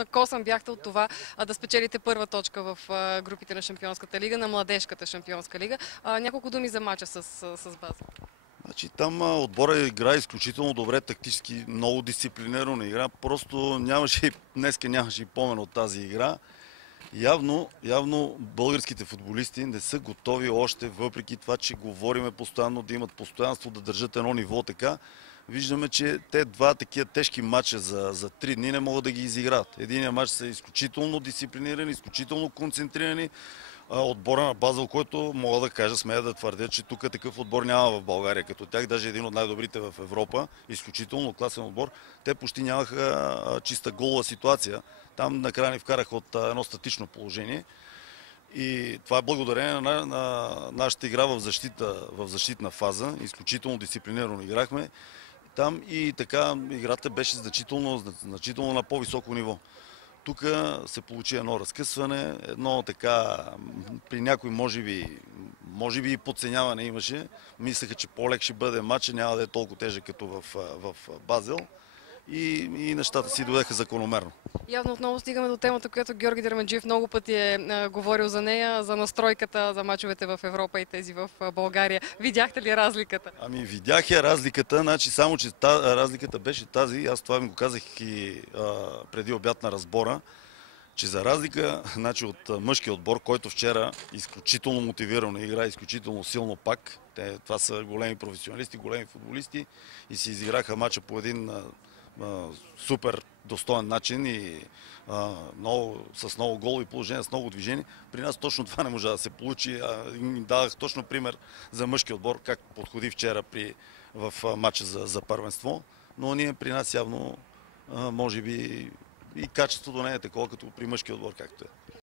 накосан бяхте от това да спечелите първа точка в групите на Шампионската лига, на младежката Шампионска лига. Няколко думи за мача с Базел. Значи, там отбора игра изключително добре, тактически много дисциплинирана игра. Просто днеска нямаше и помен от тази игра. Явно българските футболисти не са готови още, въпреки това, че говориме постоянно да имат постоянство, да държат едно ниво така. Виждаме, че те два такива тежки матча за 3 дни не могат да ги изиграят. Единият матч са изключително дисциплинирани, изключително концентрирани. Отбора на Базел, който мога да кажа, смея да твърдя, че тук такъв отбор няма в България. Като тях, даже един от най-добрите в Европа, изключително класен отбор, те почти нямаха чиста голова ситуация. Там накрая ни вкараха от едно статично положение. И това е благодарение на нашата игра в защитна фаза. Изключително дисциплинирано играхме там и така играта беше значително на по-високо ниво. Тук се получи едно разкъсване, едно така, при някой може би и подценяване имаше. Мислеха, че по-лек ще бъде матчът, няма да е толкова тежък като в Базел. И нещата си дойдеха закономерно. Явно отново стигаме до темата, която Георги Дерменджиев много пъти е говорил за нея, за настройката, за мачовете в Европа и тези в България. Видяхте ли разликата? Ами видях я разликата, значи само, че разликата беше тази, аз това ми го казах и преди обяд на разбора, че за разлика от мъжкия отбор, който вчера изключително мотивирано игра, изключително силно пак, това са големи професионалисти, големи футболисти и си изиграха мача по един супер достоен начин и с много голови положения, с много движение. При нас точно това не може да се получи. Им дадах точно пример за мъжкия отбор, как подходи вчера в матча за първенство, но ние при нас явно може би и качеството не е такова, като при мъжкия отбор, както е.